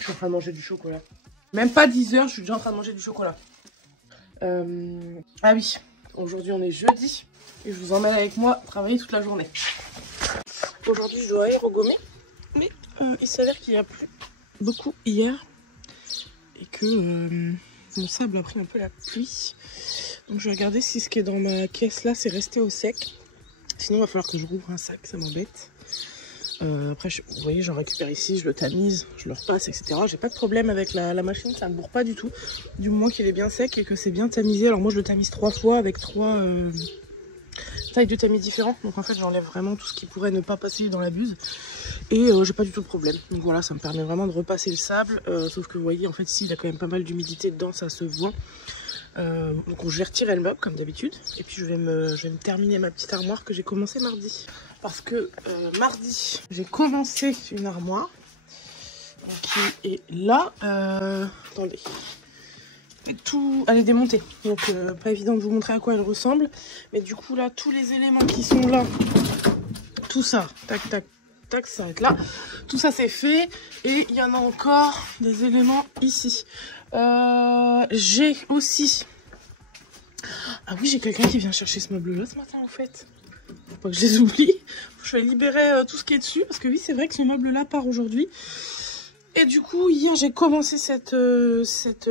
Je suis en train de manger du chocolat. Même pas 10 heures, je suis déjà en train de manger du chocolat. Ah oui, aujourd'hui on est jeudi et je vous emmène avec moi travailler toute la journée. Aujourd'hui je dois aérogommer, mais il s'avère qu'il y a plu beaucoup hier et que mon sable a pris un peu la pluie. Donc je vais regarder si ce qui est dans ma caisse là c'est resté au sec. Sinon il va falloir que je rouvre un sac, ça m'embête. Après, vous voyez, j'en récupère ici, je le tamise, je le repasse, etc. J'ai pas de problème avec la machine, ça ne bourre pas du tout. Du moment qu'il est bien sec et que c'est bien tamisé. Alors moi, je le tamise 3 fois avec 3 tailles de tamis différentes. Donc en fait, j'enlève vraiment tout ce qui pourrait ne pas passer dans la buse. Et j'ai pas du tout de problème. Donc voilà, ça me permet vraiment de repasser le sable. Sauf que vous voyez, en fait, ici, il y a quand même pas mal d'humidité dedans, ça se voit. Donc je vais retirer le meuble comme d'habitude et puis je vais me terminer ma petite armoire que j'ai commencé mardi parce que mardi j'ai commencé une armoire qui est là, attendez, tout, elle est démontée donc pas évident de vous montrer à quoi elle ressemble, mais du coup là tous les éléments qui sont là, tout ça, tac tac tac, ça va être là, tout ça c'est fait et il y en a encore des éléments ici. J'ai aussi... Ah oui, j'ai quelqu'un qui vient chercher ce meuble là ce matin en fait. Faut pas que je les oublie. Je vais libérer tout ce qui est dessus parce que oui c'est vrai que ce meuble là part aujourd'hui. Et du coup hier j'ai commencé cette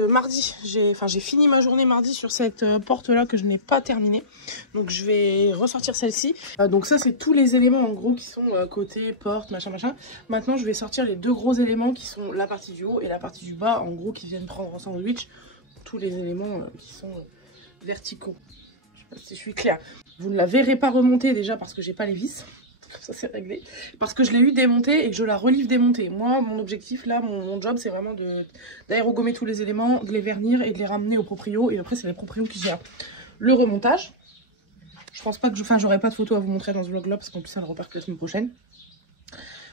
mardi. J'ai fini ma journée mardi sur cette porte là que je n'ai pas terminée. Donc je vais ressortir celle-ci. Donc ça c'est tous les éléments en gros qui sont côté, porte, machin machin. Maintenant je vais sortir les deux gros éléments qui sont la partie du haut et la partie du bas. En gros qui viennent prendre en sandwich tous les éléments qui sont verticaux. Je sais pas si je suis claire. Vous ne la verrez pas remonter déjà parce que j'ai pas les vis. Ça c'est réglé. Parce que je l'ai eu démontée et que je la relivre démontée. Moi, mon objectif là, mon job, c'est vraiment d'aérogommer tous les éléments, de les vernir et de les ramener au proprio. Et après, c'est les proprios qui gèrent le remontage. Je pense pas que j'aurai pas de photo à vous montrer dans ce vlog là parce qu'en plus, ça ne repart que la semaine prochaine.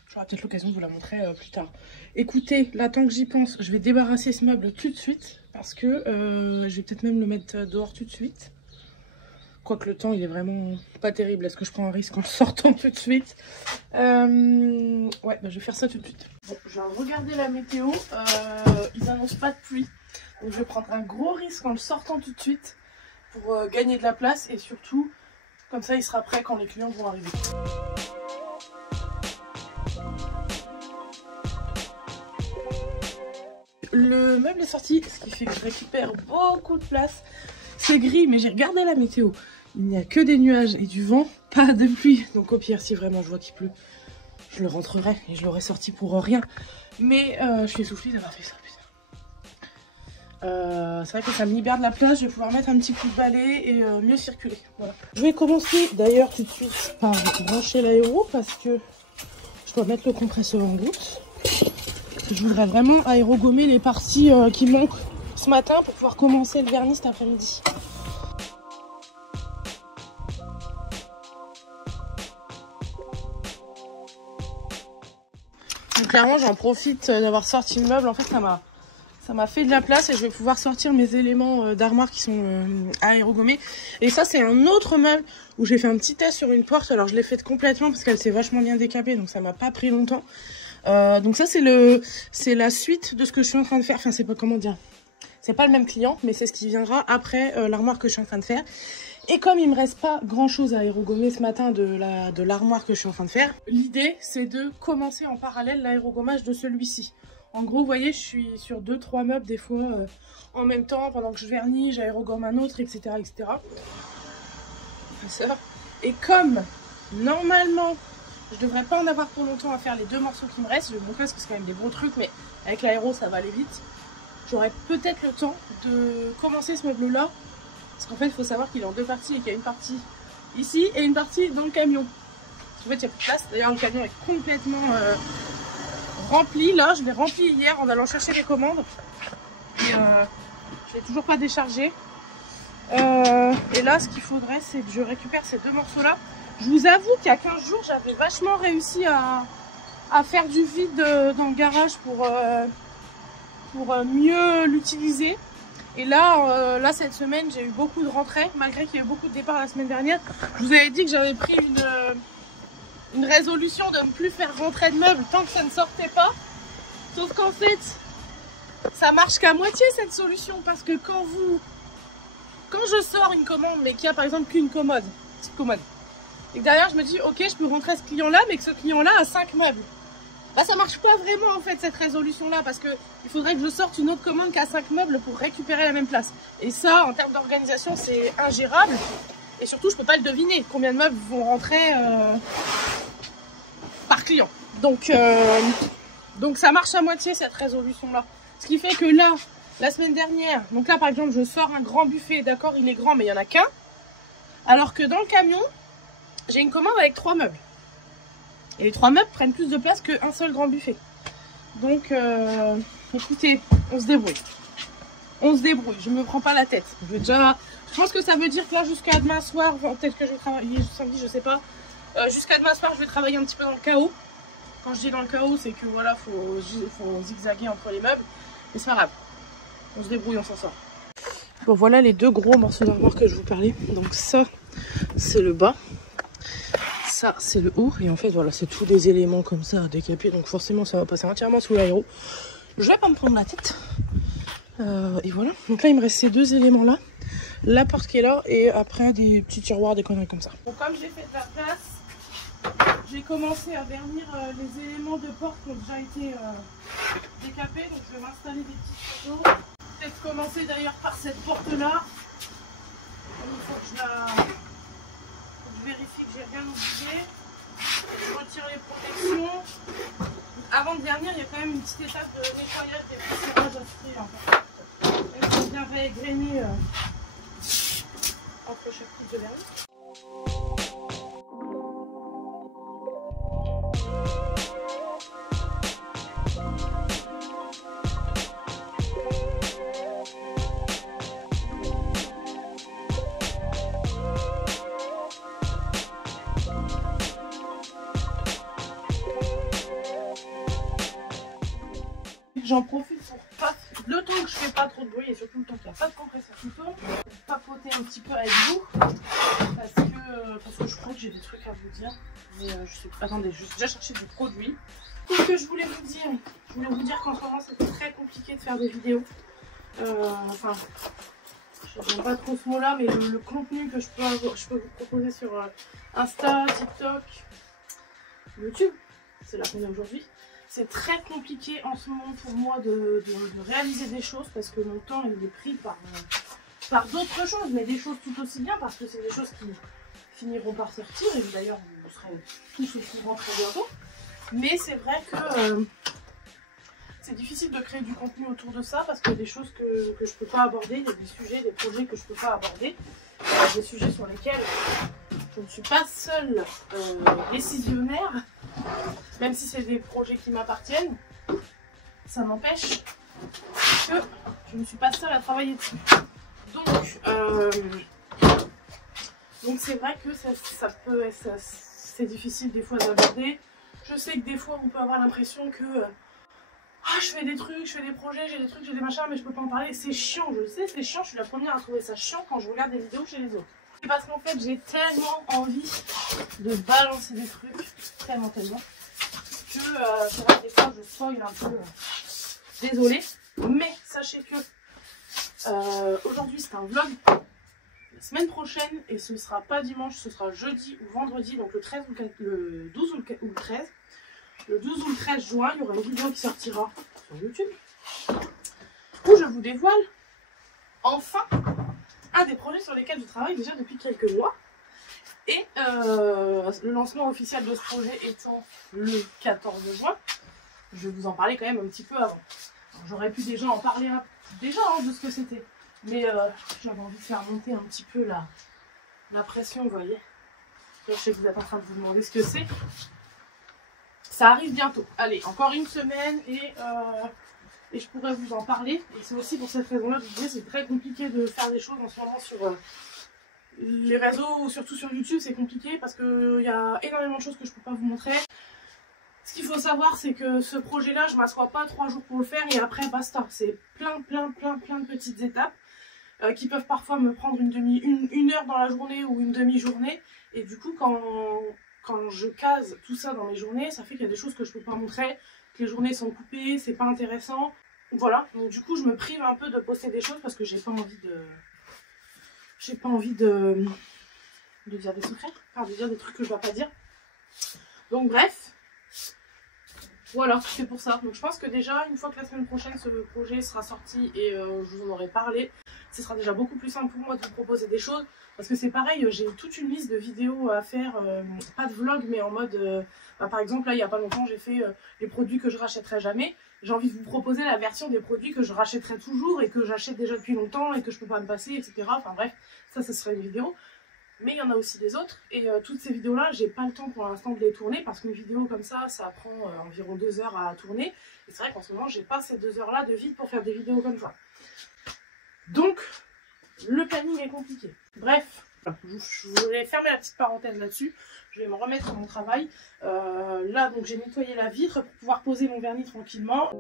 J'aurai peut-être l'occasion de vous la montrer plus tard. Écoutez, là, tant que j'y pense, je vais débarrasser ce meuble tout de suite parce que je vais peut-être même le mettre dehors tout de suite. Quoique le temps il est vraiment pas terrible, est-ce que je prends un risque en sortant tout de suite? Ouais, bah, je vais faire ça tout de suite. Bon, je viens de regarder la météo, ils n'annoncent pas de pluie. Donc je vais prendre un gros risque en le sortant tout de suite pour gagner de la place et surtout, comme ça il sera prêt quand les clients vont arriver. Le meuble est sorti, ce qui fait que je récupère beaucoup de place. C'est gris, mais j'ai regardé la météo. Il n'y a que des nuages et du vent, pas de pluie. Donc au pire, si vraiment je vois qu'il pleut, je le rentrerai et je l'aurai sorti pour rien. Mais je suis essoufflée d'avoir fait ça, putain. C'est vrai que ça me libère de la place, je vais pouvoir mettre un petit coup de balai et mieux circuler. Voilà. Je vais commencer d'ailleurs tout de suite par brancher l'aéro parce que je dois mettre le compresseur en route. Je voudrais vraiment aérogommer les parties qui manquent ce matin pour pouvoir commencer le vernis cet après-midi. Donc clairement j'en profite d'avoir sorti le meuble. En fait ça m'a fait de la place et je vais pouvoir sortir mes éléments d'armoire qui sont aérogommés. Et ça c'est un autre meuble où j'ai fait un petit test sur une porte. Alors je l'ai faite complètement parce qu'elle s'est vachement bien décapée, donc ça m'a pas pris longtemps. Donc ça c'est la suite de ce que je suis en train de faire. Enfin c'est pas, comment dire, c'est pas le même client, mais c'est ce qui viendra après l'armoire que je suis en train de faire. Et comme il me reste pas grand chose à aérogommer ce matin de l'armoire que je suis en train de faire, l'idée c'est de commencer en parallèle l'aérogommage de celui-ci. En gros, vous voyez, je suis sur 2-3 meubles des fois en même temps, pendant que je vernis, j'aérogomme un autre, etc. etc. Et comme normalement je devrais pas en avoir pour longtemps à faire les deux morceaux qui me restent, je vais vous montrer parce que c'est quand même des bons trucs, mais avec l'aéro ça va aller vite. J'aurai peut-être le temps de commencer ce meuble là. Parce qu'en fait, il faut savoir qu'il est en deux parties et qu'il y a une partie ici et une partie dans le camion. En fait, il n'y a plus de place. D'ailleurs, le camion est complètement rempli. Là, je l'ai rempli hier en allant chercher les commandes. Et je ne l'ai toujours pas déchargé. Et là, ce qu'il faudrait, c'est que je récupère ces deux morceaux-là. Je vous avoue qu'il y a 15 jours, j'avais vachement réussi à faire du vide dans le garage pour mieux l'utiliser. Et là, cette semaine, j'ai eu beaucoup de rentrées, malgré qu'il y a eu beaucoup de départs la semaine dernière. Je vous avais dit que j'avais pris une résolution de ne plus faire rentrer de meubles tant que ça ne sortait pas. Sauf qu'en fait, ça marche qu'à moitié cette solution, parce que quand je sors une commande, mais qu'il y a par exemple qu'une commode, petite commode, et que derrière je me dis ok, je peux rentrer à ce client-là, mais que ce client-là a 5 meubles. Bah ça marche pas vraiment en fait cette résolution-là, parce que il faudrait que je sorte une autre commande qui a 5 meubles pour récupérer la même place. Et ça, en termes d'organisation, c'est ingérable. Et surtout, je peux pas le deviner combien de meubles vont rentrer par client. Donc ça marche à moitié cette résolution-là. Ce qui fait que là, la semaine dernière, donc là par exemple, je sors un grand buffet, d'accord, il est grand, mais il n'y en a qu'un. Alors que dans le camion, j'ai une commande avec 3 meubles. Et les 3 meubles prennent plus de place qu'un seul grand buffet. Donc, écoutez, on se débrouille. On se débrouille, je me prends pas la tête. Je pense que ça veut dire que là, jusqu'à demain soir, peut-être que je vais travailler samedi, je sais pas. Jusqu'à demain soir, je vais travailler un petit peu dans le chaos. Quand je dis dans le chaos, c'est que voilà, faut zigzaguer entre les meubles. Mais c'est pas grave. On se débrouille, on s'en sort. Bon, voilà les 2 gros morceaux d'armoire que je vous parlais. Donc ça, c'est le bas. Ça, c'est le haut. Et en fait, voilà, c'est tous des éléments comme ça à décaper. Donc forcément, ça va passer entièrement sous l'aéro. Je vais pas me prendre la tête. Et voilà. Donc là, il me reste ces 2 éléments-là. La porte qui est là. Et après, des petits tiroirs, des conneries comme ça. Donc comme j'ai fait de la place, j'ai commencé à vernir les éléments de porte qui ont déjà été décapés. Donc je vais m'installer des petits photos. Peut-être commencer d'ailleurs par cette porte-là. Il faut que je vérifie que j'ai rien oublié. Je retire les protections. Avant de vernir, il y a quand même une petite étape de nettoyage des poussiérages à faire. Il faut bien réégrainer entre chaque couche de vernis. J'en profite pour pas, le temps que je fais pas trop de bruit et surtout le temps qu'il n'y a pas de compresseur qui tourne, pour papoter un petit peu avec vous parce que je crois que j'ai des trucs à vous dire. Mais je sais pas. Attendez, je vais déjà chercher du produit. Tout ce que je voulais vous dire qu'en ce moment c'était très compliqué de faire des vidéos. Enfin, je n'aime pas trop ce mot-là, mais le contenu que je peux vous proposer sur Insta, TikTok, YouTube, c'est là qu'on est aujourd'hui. C'est très compliqué en ce moment pour moi de réaliser des choses parce que mon temps il est pris par d'autres choses, mais des choses tout aussi bien parce que c'est des choses qui finiront par sortir et d'ailleurs vous serez tous au courant très bientôt. Mais c'est vrai que c'est difficile de créer du contenu autour de ça parce qu'il y a des choses que je peux pas aborder, il y a des sujets, des projets que je peux pas aborder, des sujets sur lesquels je ne suis pas seule décisionnaire. Même si c'est des projets qui m'appartiennent, ça n'empêche que je ne suis pas seule à travailler dessus. Donc c'est vrai que c'est difficile des fois d'aborder. Je sais que des fois on peut avoir l'impression que je fais des trucs, je fais des projets, j'ai des trucs, j'ai des machins, mais je peux pas en parler. C'est chiant, je le sais, c'est chiant. Je suis la première à trouver ça chiant quand je regarde des vidéos chez les autres. Parce qu'en fait j'ai tellement envie de balancer des trucs, tellement que c'est vrai que des fois je spoil un peu, désolée, mais sachez que aujourd'hui c'est un vlog. La semaine prochaine, et ce ne sera pas dimanche, ce sera jeudi ou vendredi, donc le 12 ou le 13. Le 12 ou le 13 juin, il y aura une vidéo qui sortira sur YouTube où je vous dévoile enfin un des projets sur lesquels je travaille déjà depuis quelques mois. Et le lancement officiel de ce projet étant le 14 juin, je vais vous en parler quand même un petit peu avant. J'aurais pu déjà en parler de ce que c'était. Mais j'avais envie de faire monter un petit peu la pression, vous voyez. Je sais que vous êtes en train de vous demander ce que c'est. Ça arrive bientôt. Allez, encore une semaine et je pourrais vous en parler. Et c'est aussi pour cette raison-là que je vous disais, c'est très compliqué de faire des choses en ce moment sur les réseaux, ou surtout sur YouTube. C'est compliqué parce qu'il y a énormément de choses que je ne peux pas vous montrer. Ce qu'il faut savoir, c'est que ce projet-là, je ne m'assois pas 3 jours pour le faire et après, basta. C'est plein de petites étapes qui peuvent parfois me prendre une heure dans la journée ou une demi-journée. Et du coup, quand je case tout ça dans mes journées, ça fait qu'il y a des choses que je ne peux pas montrer, que les journées sont coupées, c'est pas intéressant. Voilà, donc du coup je me prive un peu de poster des choses parce que j'ai pas envie de dire des secrets, enfin de dire des trucs que je dois pas dire. Donc bref, voilà, c'est pour ça. Donc je pense que déjà, une fois que la semaine prochaine ce projet sera sorti et je vous en aurai parlé, ce sera déjà beaucoup plus simple pour moi de vous proposer des choses. Parce que c'est pareil, j'ai toute une liste de vidéos à faire, pas de vlog, mais en mode, par exemple, là il n'y a pas longtemps, j'ai fait les produits que je rachèterai jamais. J'ai envie de vous proposer la version des produits que je rachèterai toujours et que j'achète déjà depuis longtemps et que je peux pas me passer, etc. Enfin bref, ça serait une vidéo. Mais il y en a aussi des autres, et toutes ces vidéos-là, j'ai pas le temps pour l'instant de les tourner, parce qu'une vidéo comme ça prend environ 2 heures à tourner, et c'est vrai qu'en ce moment, j'ai pas ces 2 heures-là de vide pour faire des vidéos comme ça. Donc, le planning est compliqué. Bref, je voulais fermer la petite parenthèse là-dessus, je vais me remettre sur mon travail. Là, donc j'ai nettoyé la vitre pour pouvoir poser mon vernis tranquillement.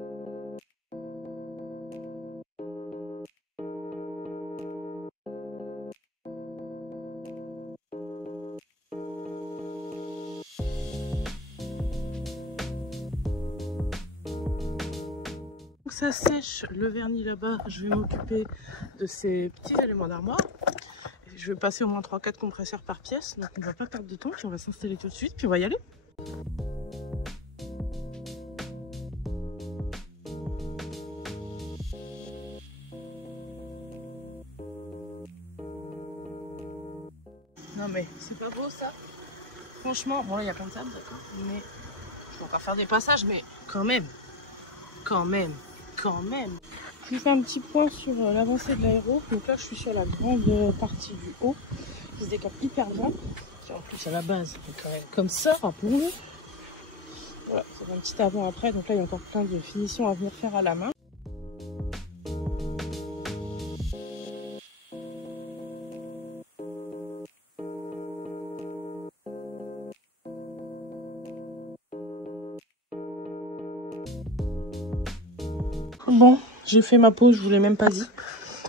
Ça sèche le vernis là-bas, je vais m'occuper de ces petits éléments d'armoire. Je vais passer au moins 3-4 compresseurs par pièce, donc on va pas perdre de temps, puis on va s'installer tout de suite, puis on va y aller. Non mais c'est pas beau ça? Franchement, bon là il y a plein de sable, d'accord, mais je vais encore faire des passages, mais quand même. Je vous fais un petit point sur l'avancée de l'aéro. Donc là, je suis sur la grande partie du haut qui se décape hyper bien. En plus, à la base, c'est quand même comme ça, rappelons-le. Voilà, c'est un petit avant-après. Donc là, il y a encore plein de finitions à venir faire à la main. Bon, j'ai fait ma pause, je vous l'ai même pas dit.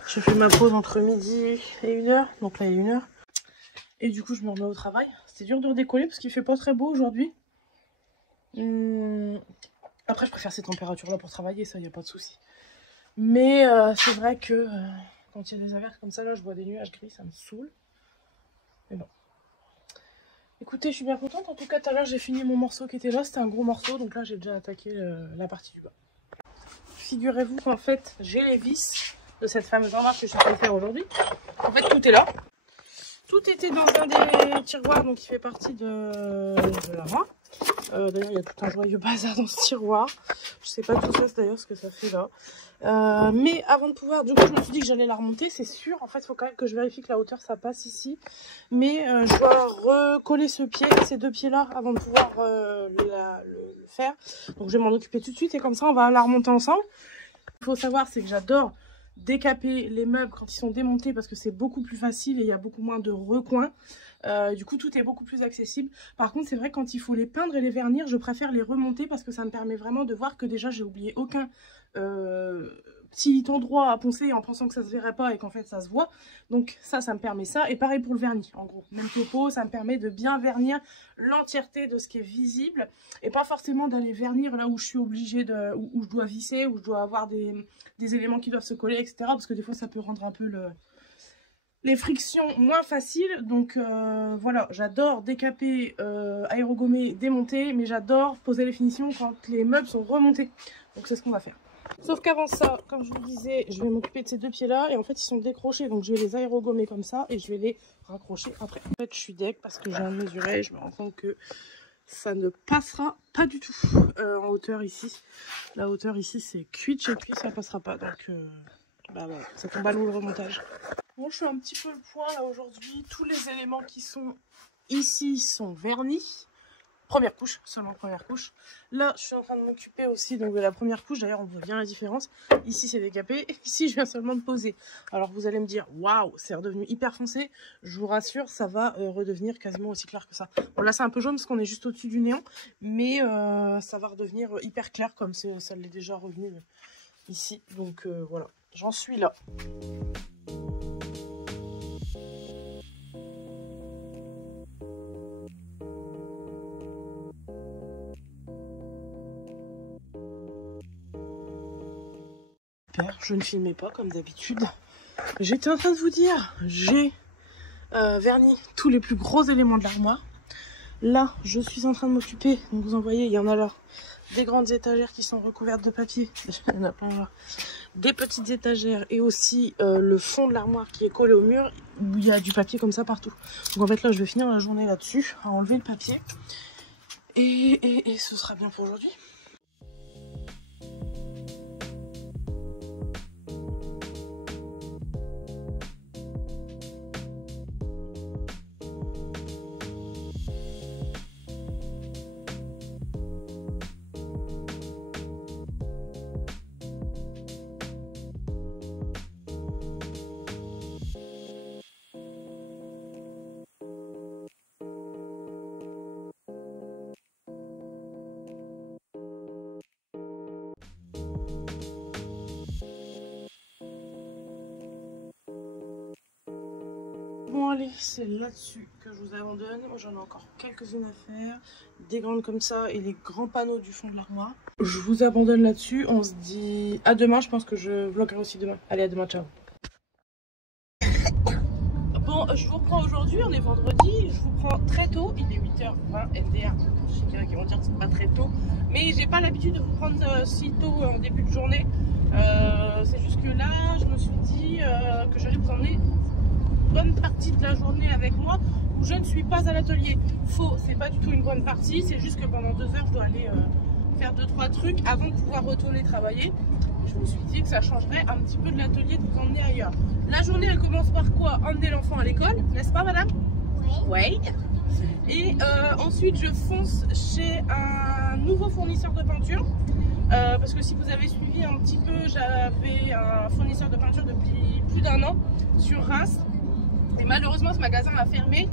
J'ai fait ma pause entre midi et 1h. Donc là, il est 1h. Et du coup, je me remets au travail. C'était dur de redécoller parce qu'il fait pas très beau aujourd'hui. Après, je préfère ces températures-là pour travailler, ça, il n'y a pas de souci. Mais c'est vrai que quand il y a des averses comme ça, là, je vois des nuages gris, ça me saoule. Mais bon. Écoutez, je suis bien contente. En tout cas, tout à l'heure, j'ai fini mon morceau qui était là. C'était un gros morceau, donc là, j'ai déjà attaqué la partie du bas. Figurez-vous qu'en fait, j'ai les vis de cette fameuse embarque que je suis en train de faire aujourd'hui. En fait, tout est là. Tout était dans un des tiroirs, donc il fait partie de la main. D'ailleurs, il y a tout un joyeux bazar dans ce tiroir. Je sais pas tout ça, d'ailleurs, ce que ça fait là. Mais avant de pouvoir, du coup, je me suis dit que j'allais la remonter, c'est sûr. En fait, il faut quand même que je vérifie que la hauteur, ça passe ici. Mais je dois recoller ce pied, ces deux pieds-là, avant de pouvoir le faire. Donc, je vais m'en occuper tout de suite et comme ça, on va la remonter ensemble. Il faut savoir, c'est que j'adore décaper les meubles quand ils sont démontés parce que c'est beaucoup plus facile et il y a beaucoup moins de recoins. Du coup, tout est beaucoup plus accessible. Par contre, c'est vrai que quand il faut les peindre et les vernir, je préfère les remonter parce que ça me permet vraiment de voir que déjà, j'ai oublié aucun petit endroit à poncer en pensant que ça se verrait pas et qu'en fait, ça se voit. Donc ça me permet ça. Et pareil pour le vernis, en gros. Même topo, ça me permet de bien vernir l'entièreté de ce qui est visible et pas forcément d'aller vernir là où je suis obligée de... où je dois visser, où je dois avoir des éléments qui doivent se coller, etc. Parce que des fois, ça peut rendre un peu les frictions moins faciles. Donc voilà, j'adore décaper, aérogommer, démonter, mais j'adore poser les finitions quand les meubles sont remontés. Donc c'est ce qu'on va faire. Sauf qu'avant ça, comme je vous le disais, je vais m'occuper de ces deux pieds-là. Et en fait, ils sont décrochés. Donc je vais les aérogommer comme ça et je vais les raccrocher après. En fait, je suis deg parce que j'ai un mesuré et je me rends compte que ça ne passera pas du tout en hauteur ici. La hauteur ici, c'est cuit chez cuit, ça passera pas. Donc bah voilà, ça tombe à l'eau le remontage. Bon, je fais un petit peu le point là aujourd'hui. Tous les éléments qui sont ici sont vernis. Première couche, seulement première couche. Là, je suis en train de m'occuper aussi donc, de la première couche. D'ailleurs, on voit bien la différence. Ici, c'est décapé. Ici, je viens seulement de poser. Alors, vous allez me dire, waouh, c'est redevenu hyper foncé. Je vous rassure, ça va redevenir quasiment aussi clair que ça. Bon, là, c'est un peu jaune parce qu'on est juste au-dessus du néon. Mais ça va redevenir hyper clair comme ça l'est déjà revenu ici. Donc, voilà, j'en suis là. super. Je ne filmais pas comme d'habitude. J'étais en train de vous dire, j'ai verni tous les plus gros éléments de l'armoire. Là, je suis en train de m'occuper. Donc vous en voyez, il y en a là des grandes étagères qui sont recouvertes de papier. Il y en a plein là. Des petites étagères et aussi le fond de l'armoire qui est collé au mur où il y a du papier comme ça partout. Donc en fait là, je vais finir la journée là-dessus, à enlever le papier. Et ce sera bien pour aujourd'hui. Bon allez, c'est là-dessus que je vous abandonne. Moi j'en ai encore quelques-unes à faire. Des grandes comme ça et les grands panneaux du fond de l'armoire. Je vous abandonne là-dessus. On se dit à demain. Je pense que je vloggerai aussi demain. Allez, à demain, ciao. Bon, je vous reprends aujourd'hui. On est vendredi. Je vous prends très tôt. Il est 8h20 NDR. Je sais qu'il y en a qui vont dire que c'est pas très tôt. Mais j'ai pas l'habitude de vous prendre si tôt en début de journée. C'est juste que là, je me suis dit que j'allais vous emmener bonne partie de la journée avec moi où je ne suis pas à l'atelier. Faux, c'est pas du tout une bonne partie, c'est juste que pendant 2 heures je dois aller faire 2-3 trucs avant de pouvoir retourner travailler. Je me suis dit que ça changerait un petit peu de l'atelier de vous emmener ailleurs. La journée elle commence par quoi? Emmener l'enfant à l'école, n'est-ce pas madame? Oui. Et ensuite je fonce chez un nouveau fournisseur de peinture. Parce que si vous avez suivi un petit peu, j'avais un fournisseur de peinture depuis plus d'1 an sur Reims. Et malheureusement, ce magasin a fermé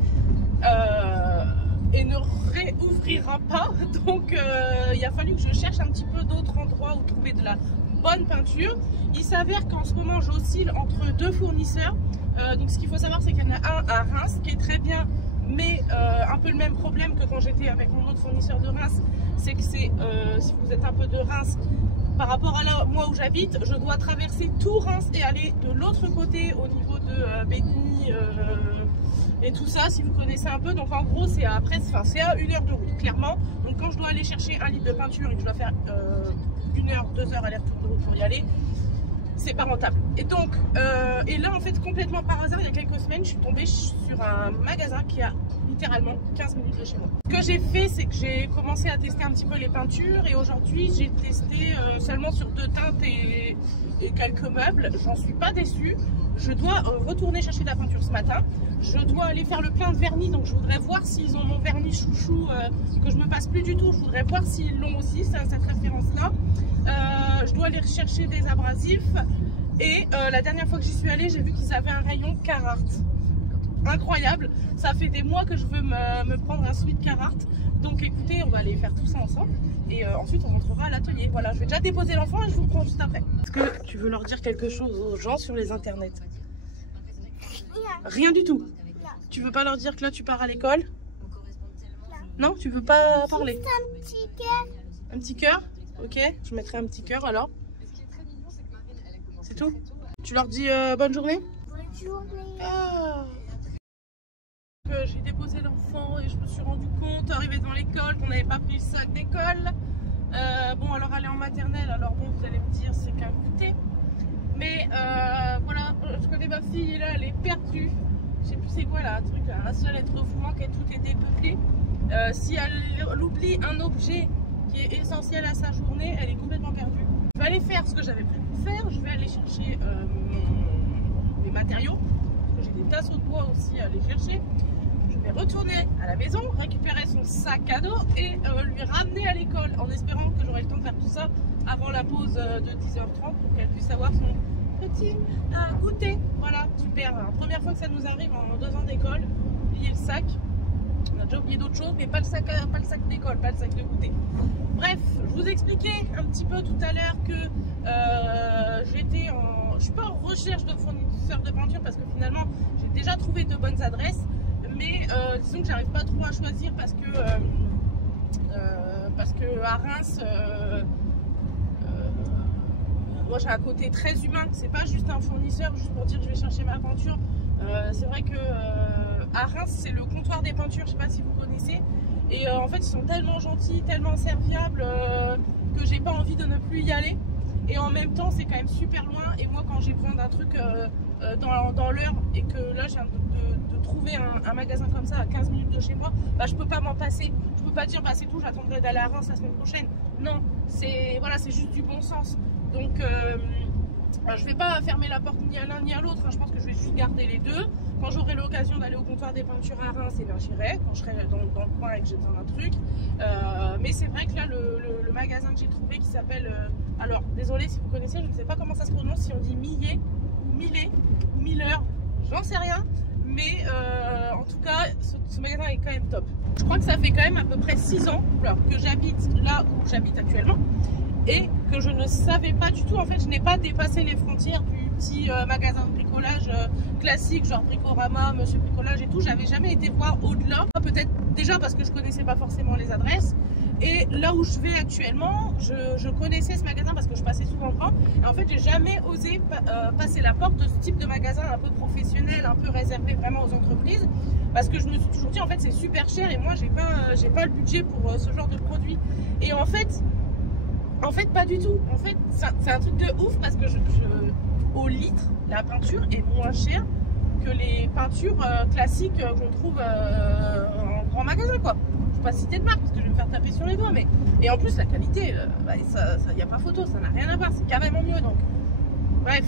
et ne réouvrira pas. Donc, il a fallu que je cherche un petit peu d'autres endroits où trouver de la bonne peinture. Il s'avère qu'en ce moment, j'oscille entre 2 fournisseurs. Donc, ce qu'il faut savoir, c'est qu'il y en a un à Reims qui est très bien, mais un peu le même problème que quand j'étais avec mon autre fournisseur de Reims. C'est que si vous êtes un peu de Reims, par rapport à là, moi où j'habite, je dois traverser tout Reims et aller de l'autre côté au niveau de Bétheny et tout ça, si vous connaissez un peu. Donc en gros, c'est à 1 heure de route, clairement. Donc quand je dois aller chercher 1 litre de peinture et que je dois faire 1 heure, 2 heures aller-retour de route pour y aller, c'est pas rentable. Et donc, et là en fait, complètement par hasard, il y a quelques semaines, je suis tombée sur un magasin qui a littéralement 15 minutes de chez moi. Ce que j'ai fait, c'est que j'ai commencé à tester un petit peu les peintures et aujourd'hui, j'ai testé seulement sur 2 teintes et quelques meubles. J'en suis pas déçue. Je dois retourner chercher de la peinture ce matin. Je dois aller faire le plein de vernis, donc je voudrais voir s'ils ont mon vernis chouchou que je me passe plus du tout. Je voudrais voir s'ils l'ont aussi, cette référence-là. Je dois aller chercher des abrasifs et la dernière fois que j'y suis allée, j'ai vu qu'ils avaient un rayon Carhartt. Incroyable, ça fait des mois que je veux me prendre un sweat Carhartt. Donc écoutez, on va aller faire tout ça ensemble et ensuite on rentrera à l'atelier. Voilà, je vais déjà déposer l'enfant et je vous prends juste après. Est-ce que tu veux leur dire quelque chose aux gens sur les internets? Rien du tout. Tu veux pas leur dire que là tu pars à l'école? Non, tu veux pas parler? Un petit cœur. Un petit cœur? Ok, je mettrai un petit cœur alors. C'est tout? Tu leur dis bonne journée? Bonne journée. Ah. J'ai déposé l'enfant et je me suis rendu compte, arrivé devant l'école, qu'on n'avait pas pris le sac d'école. Bon, alors elle est en maternelle, alors bon, vous allez me dire, c'est qu'un goûter. Mais voilà, je connais ma fille, là, elle est perdue. Je sais plus c'est quoi là, un truc, un seul être vous manque et tout est dépeuplé. Si elle oublie un objet qui est essentiel à sa journée, elle est complètement perdue. Je vais aller faire ce que j'avais prévu de faire, je vais aller chercher mes matériaux, parce que j'ai des tasseaux de bois aussi à aller chercher. Je vais retourner à la maison, récupérer son sac à dos et lui ramener à l'école en espérant que j'aurai le temps de faire tout ça avant la pause de 10h30 pour qu'elle puisse avoir son petit goûter. Voilà, super. Première fois que ça nous arrive en 2 ans d'école, oublier le sac. On a déjà oublié d'autres choses, mais pas le sac d'école, pas le sac de goûter. Bref, je vous expliquais un petit peu tout à l'heure que je suis pas en recherche de fournisseurs de peinture parce que finalement j'ai déjà trouvé de bonnes adresses, mais disons que j'arrive pas trop à choisir parce que à Reims moi j'ai un côté très humain, c'est pas juste un fournisseur juste pour dire je vais chercher ma peinture. C'est vrai que à Reims c'est le comptoir des peintures, je sais pas si vous connaissez. Et en fait ils sont tellement gentils, tellement serviables que j'ai pas envie de ne plus y aller. Et en même temps c'est quand même super loin. Et moi quand j'ai besoin d'un truc dans l'heure et que là j'ai de trouver un magasin comme ça à 15 minutes de chez moi, bah, je peux pas m'en passer. Je peux pas dire bah c'est tout, j'attendrai d'aller à Reims la semaine prochaine. Non, c'est voilà, c'est juste du bon sens. Donc je vais pas fermer la porte ni à l'un ni à l'autre, hein. Je pense que je vais juste garder les deux. Quand j'aurai l'occasion d'aller au comptoir des peintures à Reims, et bien j'irai, quand je serai dans le coin et que j'ai besoin d'un truc. Mais c'est vrai que là le magasin que j'ai trouvé qui s'appelle alors désolé si vous connaissez, je ne sais pas comment ça se prononce, si on dit Millet ou Millet ou Miller, j'en sais rien. Mais en tout cas ce magasin est quand même top. Je crois que ça fait quand même à peu près 6 ans que j'habite là où j'habite actuellement et que je ne savais pas du tout, en fait je n'ai pas dépassé les frontières du petit magasin de bricolage classique genre Bricorama, Monsieur Bricolage et tout. J'avais jamais été voir au-delà, peut-être déjà parce que je connaissais pas forcément les adresses. Et là où je vais actuellement, je connaissais ce magasin parce que je passais souvent devant. Et en fait, j'ai jamais osé passer la porte de ce type de magasin un peu professionnel, un peu réservé vraiment aux entreprises. Parce que je me suis toujours dit, en fait, c'est super cher et moi, j'ai pas le budget pour ce genre de produit. Et en fait, pas du tout. En fait, c'est un truc de ouf parce que au litre, la peinture est moins chère que les peintures classiques qu'on trouve en grand magasin, quoi. Je ne vais pas citer de marque parce que je vais me faire taper sur les doigts, mais et en plus la qualité, il n'y a pas photo, ça n'a rien à voir, c'est carrément mieux. Donc bref,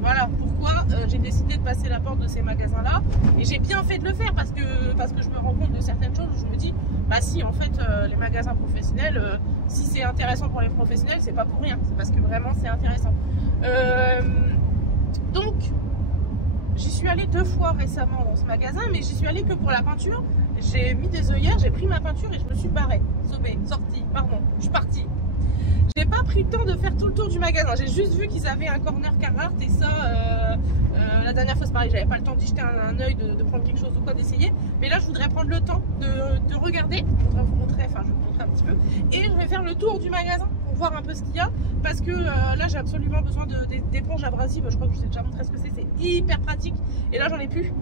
voilà pourquoi j'ai décidé de passer la porte de ces magasins là, et j'ai bien fait de le faire parce que je me rends compte de certaines choses où je me dis bah si en fait les magasins professionnels, si c'est intéressant pour les professionnels, c'est pas pour rien, c'est parce que vraiment c'est intéressant. Donc j'y suis allée 2 fois récemment dans ce magasin, mais j'y suis allée que pour la peinture. J'ai mis des œillères, j'ai pris ma peinture et je me suis barrée, sauvée, sortie, pardon, je suis partie. Je n'ai pas pris le temps de faire tout le tour du magasin, j'ai juste vu qu'ils avaient un corner Carhartt et ça, la dernière fois c'est pareil, j'avais pas le temps d'y jeter un œil, de prendre quelque chose ou quoi, d'essayer. Mais là je voudrais prendre le temps de regarder, je vais vous montrer un petit peu, et je vais faire le tour du magasin pour voir un peu ce qu'il y a, parce que là j'ai absolument besoin d'éponges abrasives. Je crois que je vous ai déjà montré ce que c'est hyper pratique, et là j'en ai plus.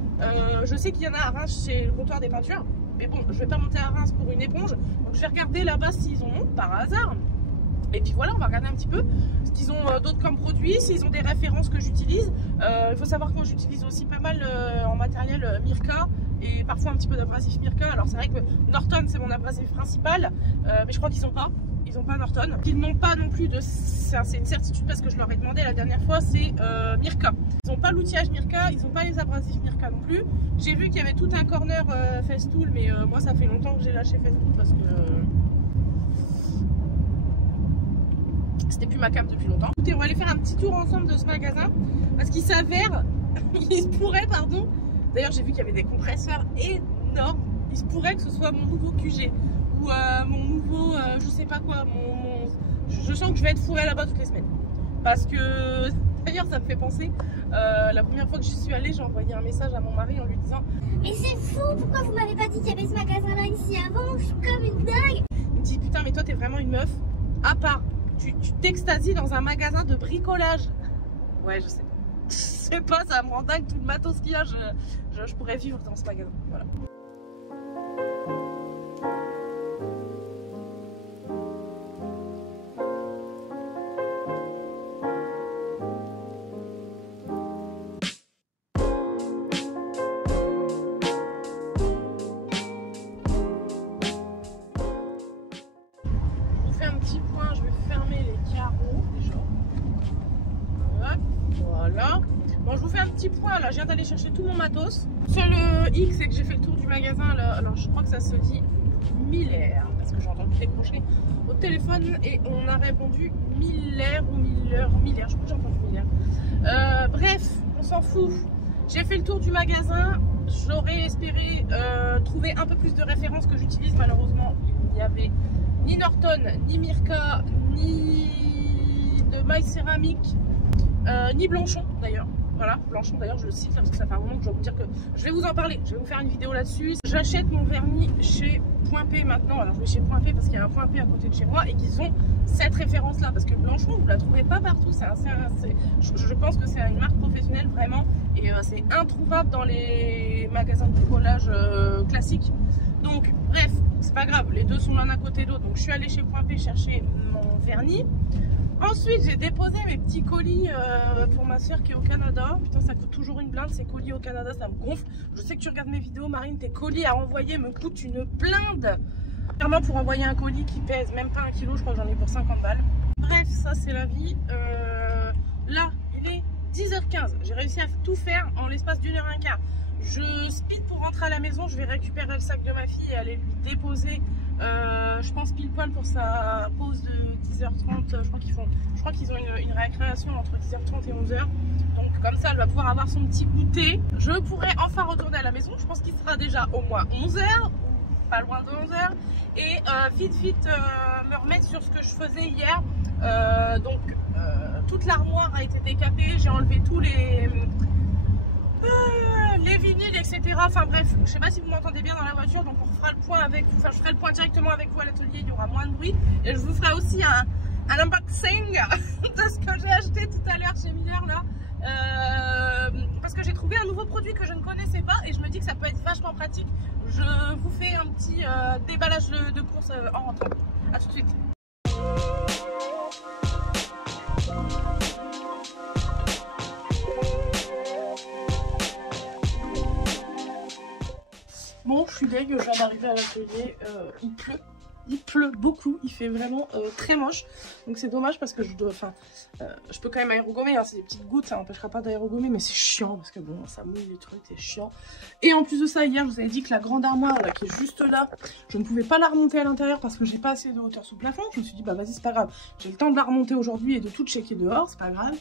Je sais qu'il y en a à Reims chez le comptoir des peintures, mais bon, je vais pas monter à Reims pour une éponge, donc je vais regarder là-bas s'ils en ont par hasard. Et puis voilà, on va regarder un petit peu ce qu'ils ont d'autres comme produits, s'ils ont des références que j'utilise. Il faut savoir que moi j'utilise aussi pas mal en matériel Mirka et parfois un petit peu d'abrasif Mirka. Alors c'est vrai que Norton c'est mon abrasif principal, mais je crois qu'ils n'ont pas. Ils n'ont pas Norton. Ils n'ont pas non plus de... C'est une certitude parce que je leur ai demandé la dernière fois, c'est Mirka. Ils n'ont pas l'outillage Mirka, ils n'ont pas les abrasifs Mirka non plus. J'ai vu qu'il y avait tout un corner Festool, mais moi ça fait longtemps que j'ai lâché Festool parce que... c'était plus ma cam depuis longtemps. Écoutez, on va aller faire un petit tour ensemble de ce magasin parce qu'il s'avère, il se pourrait, pardon, d'ailleurs j'ai vu qu'il y avait des compresseurs énormes, il se pourrait que ce soit mon nouveau QG ou mon nouveau, je sais pas quoi, je sens que je vais être fourrée là-bas toutes les semaines parce que, d'ailleurs ça me fait penser, la première fois que j'y suis allée, j'ai envoyé un message à mon mari en lui disant mais c'est fou, pourquoi vous m'avez pas dit qu'il y avait ce magasin là ici avant? Je suis comme une dingue. Il me dit putain mais toi t'es vraiment une meuf à part. Tu t'extasies dans un magasin de bricolage. Ouais, je sais. Je sais pas, ça me rend dingue tout le matos qu'il y a. Je pourrais vivre dans ce magasin. Voilà. Bon, je vous fais un petit point là, je viens d'aller chercher tout mon matos. Sur le X, c'est que j'ai fait le tour du magasin là. Alors je crois que ça se dit Miller parce que j'ai entendu décrocher au téléphone et on a répondu Miller ou Miller, je crois que j'ai entendu Miller. Bref, on s'en fout. J'ai fait le tour du magasin. J'aurais espéré trouver un peu plus de références que j'utilise. Malheureusement, il n'y avait ni Norton, ni Mirka, ni de maille céramique. Ni Blanchon d'ailleurs, Voilà, Blanchon d'ailleurs je le cite là, parce que ça fait un moment que je dois vous dire que je vais vous en parler, je vais vous faire une vidéo là-dessus. J'achète mon vernis chez Point P maintenant, alors je vais chez Point P parce qu'il y a un Point P à côté de chez moi et qu'ils ont cette référence là, parce que Blanchon vous la trouvez pas partout, je pense que c'est une marque professionnelle vraiment et c'est introuvable dans les magasins de bricolage classiques. Donc bref, c'est pas grave, les deux sont l'un à côté de l'autre, donc je suis allée chez Point P chercher mon vernis. Ensuite, j'ai déposé mes petits colis pour ma soeur qui est au Canada. Putain, ça coûte toujours une blinde, ces colis au Canada, ça me gonfle. Je sais que tu regardes mes vidéos, Marine, tes colis à envoyer me coûtent une blinde. Clairement, pour envoyer un colis qui pèse même pas 1 kg, je crois que j'en ai pour 50 balles. Bref, ça c'est la vie. Là, il est 10h15. J'ai réussi à tout faire en l'espace d'1h15. Je speed pour rentrer à la maison. Je vais récupérer le sac de ma fille et aller lui déposer. Je pense pile poil pour sa pause de 10h30. Je crois qu'ils ont une récréation entre 10h30 et 11h. Donc comme ça elle va pouvoir avoir son petit goûter. Je pourrai enfin retourner à la maison. Je pense qu'il sera déjà au moins 11h ou pas loin de 11h. Et vite me remettre sur ce que je faisais hier. Toute l'armoire a été décapée. J'ai enlevé tous les vinyles, etc. Enfin bref, je sais pas si vous m'entendez bien dans la voiture, donc on fera le point avec vous. Enfin, je ferai le point directement avec vous à l'atelier, il y aura moins de bruit. Et je vous ferai aussi un unboxing de ce que j'ai acheté tout à l'heure chez Miller là. Parce que j'ai trouvé un nouveau produit que je ne connaissais pas et je me dis que ça peut être vachement pratique. Je vous fais un petit déballage de course en rentrant. A tout de suite. Bon, je suis deg, je viens d'arriver à l'atelier, il pleut beaucoup, il fait vraiment très moche, donc c'est dommage parce que je peux quand même aérogommer, hein, c'est des petites gouttes, ça n'empêchera pas d'aérogommer, mais c'est chiant parce que bon, ça mouille les trucs, c'est chiant. Et en plus de ça, hier je vous avais dit que la grande armoire là, qui est juste là, je ne pouvais pas la remonter à l'intérieur parce que j'ai pas assez de hauteur sous plafond. Je me suis dit bah vas-y, c'est pas grave, j'ai le temps de la remonter aujourd'hui et de tout checker dehors, c'est pas grave,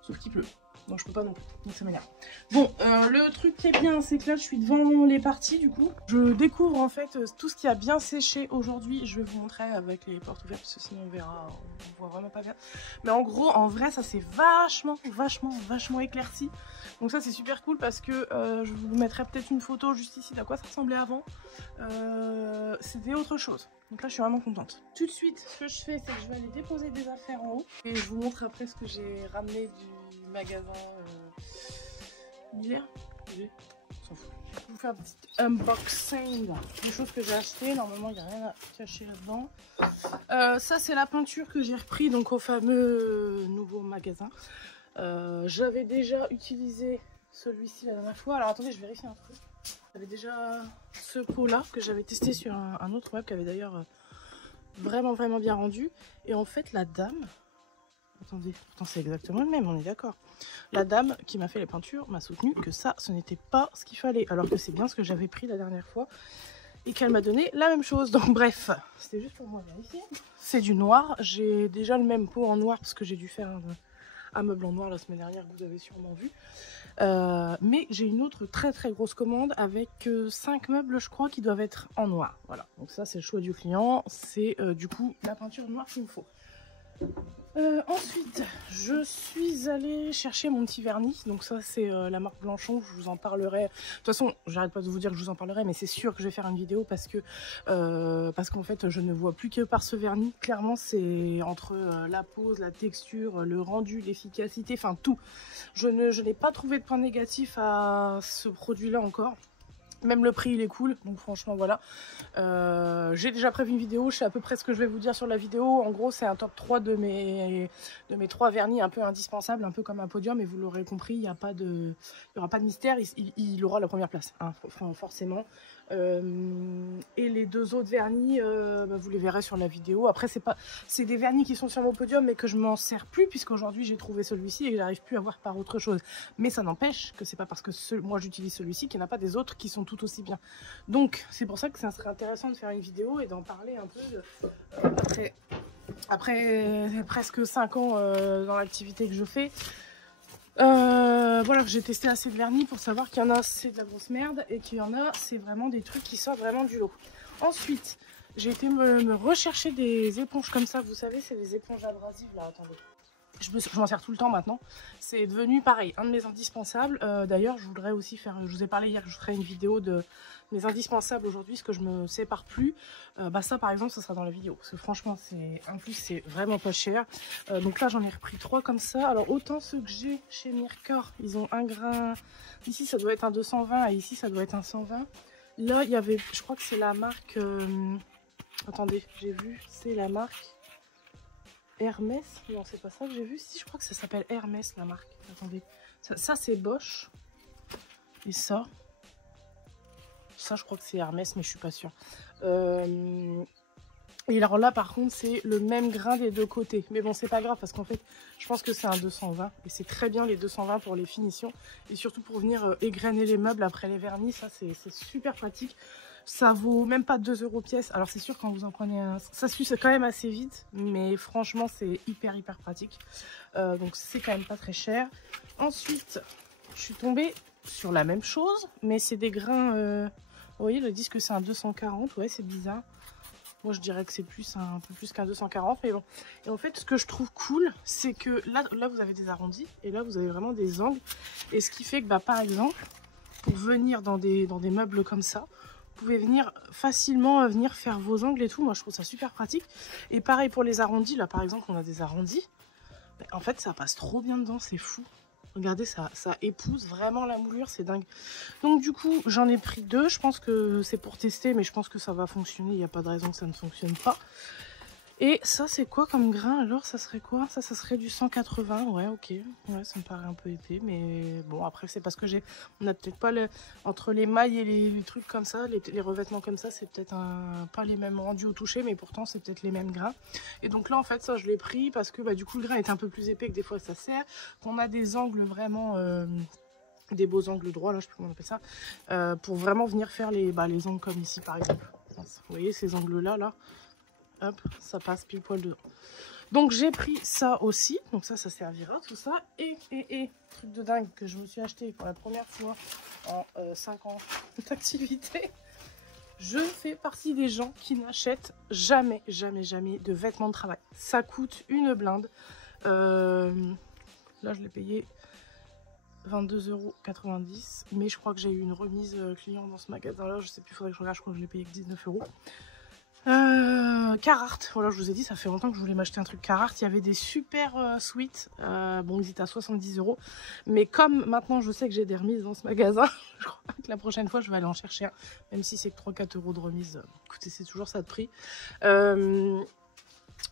sauf qu'il pleut. Non, je peux pas non plus, donc ça m'énerve. Bon, le truc qui est bien, c'est que là, je suis devant les parties, du coup. Je découvre, en fait, tout ce qui a bien séché aujourd'hui. Je vais vous montrer avec les portes ouvertes, parce que sinon, on verra, on voit vraiment pas bien. Mais en gros, en vrai, ça s'est vachement éclairci. Donc ça, c'est super cool, parce que je vous mettrai peut-être une photo juste ici d'à quoi ça ressemblait avant. C'était autre chose. Donc là, je suis vraiment contente. Tout de suite, ce que je fais, c'est que je vais aller déposer des affaires en haut. Et je vous montre après ce que j'ai ramené du magasin Miller. On s'en fout. Je vous fais un petit unboxing des choses que j'ai achetées. Normalement, il n'y a rien à cacher là-dedans. Ça, c'est la peinture que j'ai repris donc au fameux nouveau magasin. J'avais déjà utilisé celui-ci la dernière fois. Alors attendez, je vérifie un truc. J'avais déjà ce pot-là que j'avais testé sur un autre web qui avait d'ailleurs vraiment bien rendu. Et en fait, la dame... Attendez, pourtant c'est exactement le même, on est d'accord. La dame qui m'a fait les peintures m'a soutenu que ça, ce n'était pas ce qu'il fallait. Alors que c'est bien ce que j'avais pris la dernière fois. Et qu'elle m'a donné la même chose. Donc bref, c'était juste pour moi vérifier. C'est du noir. J'ai déjà le même pot en noir parce que j'ai dû faire un meuble en noir la semaine dernière que vous avez sûrement vu. Mais j'ai une autre très grosse commande avec 5 meubles je crois qui doivent être en noir. Voilà, donc ça c'est le choix du client. C'est du coup la peinture noire qu'il me faut. Ensuite, je suis allée chercher mon petit vernis. Donc ça, c'est la marque Blanchon. Je vous en parlerai. De toute façon, j'arrête pas de vous dire que je vous en parlerai, mais c'est sûr que je vais faire une vidéo parce qu'en fait, je ne vois plus que par ce vernis. Clairement, c'est entre la pose, la texture, le rendu, l'efficacité, enfin tout. Je n'ai pas trouvé de point négatif à ce produit-là encore. Même le prix il est cool, donc franchement voilà. J'ai déjà prévu une vidéo, je sais à peu près ce que je vais vous dire sur la vidéo. En gros c'est un top 3 de mes 3 vernis un peu indispensables, un peu comme un podium. Et vous l'aurez compris, il n'y aura pas de mystère, il aura la première place, hein, forcément. Et les deux autres vernis, vous les verrez sur la vidéo. Après c'est des vernis qui sont sur mon podium mais que je m'en sers plus puisqu'aujourd'hui j'ai trouvé celui-ci et que j'arrive plus à voir par autre chose. Mais ça n'empêche que c'est pas parce que moi j'utilise celui-ci qu'il n'y en a pas des autres qui sont tout aussi bien. Donc c'est pour ça que ça serait intéressant de faire une vidéo et d'en parler un peu après presque 5 ans dans l'activité que je fais. Voilà, j'ai testé assez de vernis pour savoir qu'il y en a c'est de la grosse merde et qu'il y en a c'est vraiment des trucs qui sortent vraiment du lot. Ensuite j'ai été me rechercher des éponges comme ça, vous savez c'est des éponges abrasives là, attendez. Je m'en sers tout le temps maintenant. C'est devenu pareil, un de mes indispensables. D'ailleurs, je voudrais aussi faire, je vous ai parlé hier que je ferai une vidéo de mes indispensables aujourd'hui, ce que je me sépare plus. Bah ça par exemple, ça sera dans la vidéo. Parce que franchement, en plus c'est vraiment pas cher. Donc là, j'en ai repris 3 comme ça. Alors autant ceux que j'ai chez Mircor, ils ont un grain. Ici, ça doit être un 220 et ici, ça doit être un 120. Là, il y avait, je crois que c'est la marque... attendez, j'ai vu, c'est la marque... Hermès, non c'est pas ça que j'ai vu, si je crois que ça s'appelle Hermès la marque, attendez, ça c'est Bosch, et ça je crois que c'est Hermès mais je suis pas sûre. Et alors là par contre c'est le même grain des deux côtés, mais bon c'est pas grave parce qu'en fait je pense que c'est un 220 et c'est très bien les 220 pour les finitions et surtout pour venir égrainer les meubles après les vernis, ça c'est super pratique. Ça vaut même pas 2 € pièce. Alors c'est sûr quand vous en prenez un, ça s'use quand même assez vite, mais franchement c'est hyper pratique. Donc c'est quand même pas très cher. Ensuite, je suis tombée sur la même chose, mais c'est des grains. Vous voyez, le disque c'est un 240. Ouais, c'est bizarre. Moi je dirais que c'est plus un peu plus qu'un 240, mais bon. Et en fait, ce que je trouve cool, c'est que là vous avez des arrondis et là vous avez vraiment des angles. Et ce qui fait que bah par exemple, pour venir dans des meubles comme ça. Vous pouvez venir facilement venir faire vos angles et tout. Moi, je trouve ça super pratique. Et pareil pour les arrondis. Là, par exemple, on a des arrondis. Mais en fait, ça passe trop bien dedans. C'est fou. Regardez, ça épouse vraiment la moulure. C'est dingue. Donc, du coup, j'en ai pris 2. Je pense que c'est pour tester, mais je pense que ça va fonctionner. Il n'y a pas de raison que ça ne fonctionne pas. Et ça, c'est quoi comme grain? Alors, ça serait quoi? Ça serait du 180. Ouais, ok. Ouais, ça me paraît un peu épais. Mais bon, après, c'est parce que on n'a peut-être pas entre les mailles et les trucs comme ça, les revêtements comme ça, c'est peut-être pas les mêmes rendus au toucher, mais pourtant, c'est peut-être les mêmes grains. Et donc là, en fait, ça, je l'ai pris parce que, bah, du coup, le grain est un peu plus épais que des fois, ça sert. Qu'on a des angles vraiment... des beaux angles droits, là, je sais plus comment on appelle ça. Pour vraiment venir faire les angles comme ici, par exemple. Vous voyez, ces angles-là, là. Hop, ça passe pile poil dedans. Donc j'ai pris ça aussi. Donc ça servira, tout ça. Et truc de dingue que je me suis acheté pour la première fois en 5 ans d'activité. Je fais partie des gens qui n'achètent jamais de vêtements de travail. Ça coûte une blinde. Là, je l'ai payé 22,90 €. Mais je crois que j'ai eu une remise client dans ce magasin-là. Je sais plus, il faudrait que je regarde. Je crois que je l'ai payé que 19 €. Carhartt, voilà, je vous ai dit, ça fait longtemps que je voulais m'acheter un truc Carhartt. Il y avait des super sweats, bon, ils étaient à 70 €, mais comme maintenant je sais que j'ai des remises dans ce magasin, je crois que la prochaine fois je vais aller en chercher un, même si c'est que 3-4 € de remise. Écoutez, c'est toujours ça de prix. Donc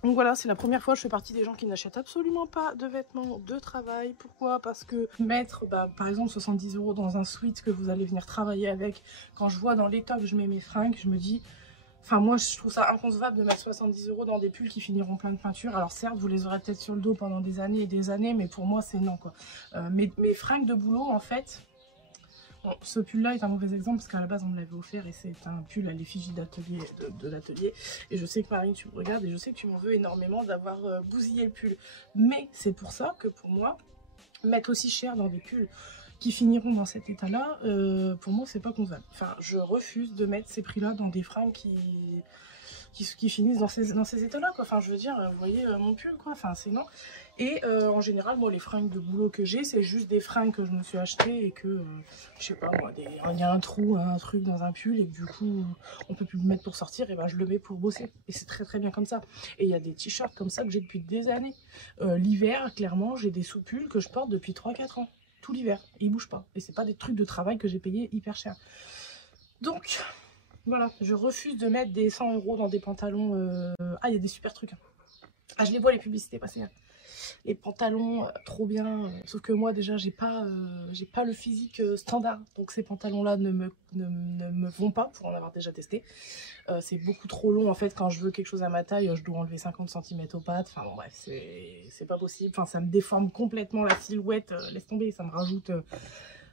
voilà, c'est la première fois que je fais partie des gens qui n'achètent absolument pas de vêtements de travail. Pourquoi? Parce que mettre, par exemple, 70 € dans un sweat que vous allez venir travailler avec, quand je vois dans l'état que je mets mes fringues, je me dis... Enfin, moi, je trouve ça inconcevable de mettre 70 € dans des pulls qui finiront plein de peinture. Alors, certes, vous les aurez peut-être sur le dos pendant des années et des années, mais pour moi, c'est non, quoi. Mes fringues de boulot, en fait... Bon, ce pull-là est un mauvais exemple, parce qu'à la base, on me l'avait offert, et c'est un pull à l'effigie d'atelier, de l'atelier. Et je sais que, Marine, tu me regardes, et je sais que tu m'en veux énormément d'avoir bousillé le pull. Mais c'est pour ça que, pour moi, mettre aussi cher dans des pulls qui finiront dans cet état-là, pour moi, c'est pas concevable. Enfin, je refuse de mettre ces prix-là dans des fringues qui finissent dans ces états-là, quoi. Enfin, je veux dire, vous voyez mon pull, quoi. Enfin, c'est non. Et en général, moi, les fringues de boulot que j'ai, c'est juste des fringues que je me suis achetées et que, je sais pas, moi, il y a un trou, un truc dans un pull et que du coup, on peut plus le mettre pour sortir, et ben je le mets pour bosser. Et c'est très bien comme ça. Et il y a des t-shirts comme ça que j'ai depuis des années. L'hiver, clairement, j'ai des sous-pulls que je porte depuis 3-4 ans. Tout l'hiver. Et ils bougent pas. Et c'est pas des trucs de travail que j'ai payé hyper cher. Donc... Voilà, je refuse de mettre des 100 € dans des pantalons. Ah, il y a des super trucs. Ah, je les vois les publicités passer. Les pantalons, trop bien. Sauf que moi, déjà, j'ai pas le physique standard. Donc ces pantalons-là ne me vont pas, pour en avoir déjà testé. C'est beaucoup trop long, en fait. Quand je veux quelque chose à ma taille, je dois enlever 50 cm aux pattes. Enfin, bon, bref, c'est pas possible. Enfin, ça me déforme complètement la silhouette. Laisse tomber, ça me rajoute...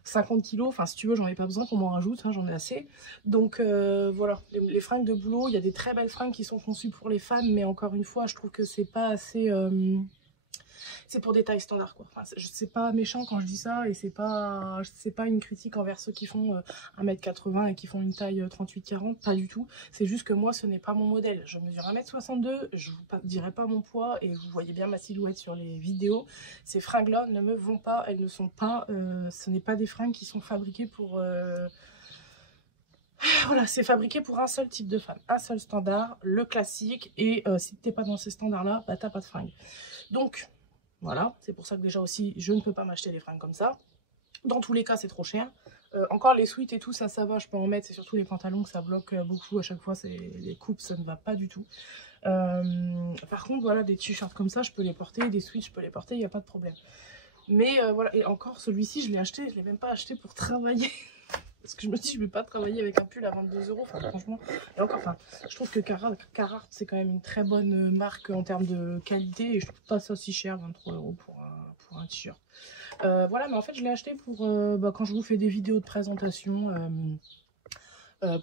50 kilos, enfin si tu veux j'en ai pas besoin qu'on m'en rajoute, hein, j'en ai assez. Donc voilà, les fringues de boulot, il y a des très belles fringues qui sont conçues pour les femmes, mais encore une fois je trouve que c'est pas assez c'est pour des tailles standards quoi. Enfin, c'est pas méchant quand je dis ça et c'est pas une critique envers ceux qui font 1m80 et qui font une taille 38-40, pas du tout. C'est juste que moi ce n'est pas mon modèle. Je mesure 1m62, je vous dirai pas mon poids et vous voyez bien ma silhouette sur les vidéos. Ces fringues là ne me vont pas, elles ne sont pas, ce n'est pas des fringues qui sont fabriquées pour... Voilà, c'est fabriqué pour un seul type de femme, un seul standard, le classique, et si t'es pas dans ces standards-là, bah t'as pas de fringues. Donc, voilà, c'est pour ça que déjà aussi, je ne peux pas m'acheter des fringues comme ça. Dans tous les cas, c'est trop cher. Encore les sweats et tout, ça va, je peux en mettre, c'est surtout les pantalons que ça bloque beaucoup à chaque fois, les coupes, ça ne va pas du tout. Par contre, voilà, des t-shirts comme ça, je peux les porter, des sweats, je peux les porter, il n'y a pas de problème. Mais voilà, et encore, celui-ci, je l'ai acheté, je l'ai même pas acheté pour travailler. Parce que je me dis, je vais pas travailler avec un pull à 22 €. Enfin, franchement, et encore, enfin, je trouve que Carhartt, c'est quand même une très bonne marque en termes de qualité. Et je trouve pas ça si cher, 23 € pour un t-shirt. Voilà, mais en fait, je l'ai acheté pour quand je vous fais des vidéos de présentation,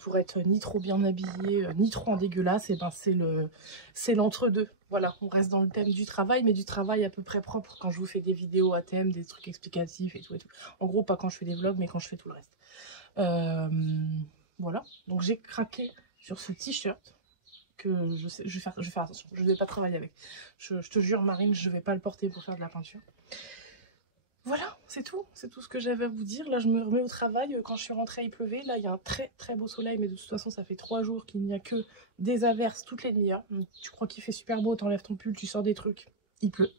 pour être ni trop bien habillée, ni trop en dégueulasse. Et ben, c'est l'entre-deux. Voilà, on reste dans le thème du travail, mais du travail à peu près propre quand je vous fais des vidéos à thème, des trucs explicatifs et tout et tout. En gros, pas quand je fais des vlogs, mais quand je fais tout le reste. Voilà, donc j'ai craqué sur ce t-shirt que je vais faire attention, je ne vais pas travailler avec. Je te jure, Marine, je ne vais pas le porter pour faire de la peinture. Voilà, c'est tout ce que j'avais à vous dire. Là, je me remets au travail. Quand je suis rentrée, il pleuvait. Là, il y a un très très beau soleil, mais de toute façon, ça fait 3 jours qu'il n'y a que des averses toutes les demi-heures. Tu crois qu'il fait super beau, t'enlèves ton pull, tu sors des trucs, il pleut.